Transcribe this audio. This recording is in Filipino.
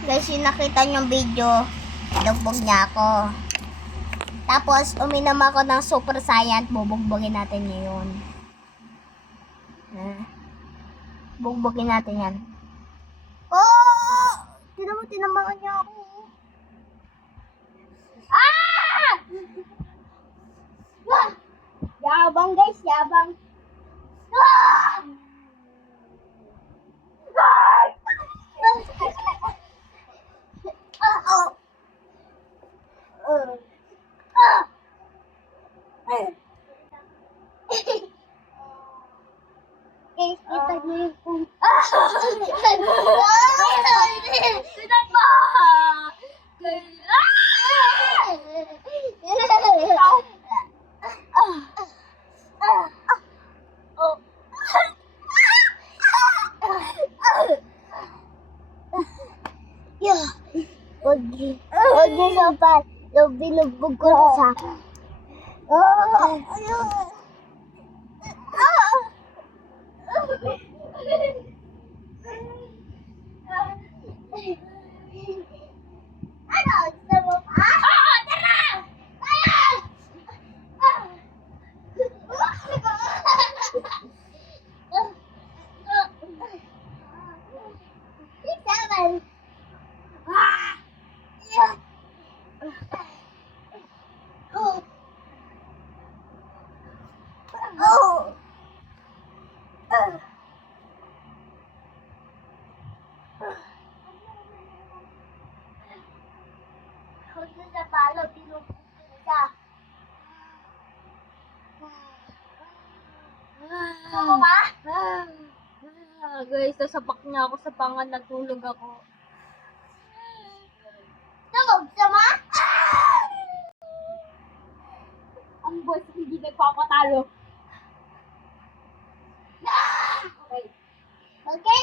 Guys, yung nakita niyong video, dugbog niya ako. Tapos, uminom ako ng Super Saiyan. Bubugbogin natin ngayon. Bugbogin natin yan. Oh! Tinamaan niya ako. Ah! Yabang guys, yabang. Ah! Guys, kita niyo yung kung... Tinan mo! Huwag niyo sa pa. Binugbog ko na sa... Ano? Gusto mo pa? Oo! Tara! Tayo! Seven. Huwag na sa palo, pinupupin ka. Gusto mo ba? Guys, nasapak niya ako sa pangan, natulog ako. Gusto mo? Ang boss hindi nagpapatalo. Okay. Okay?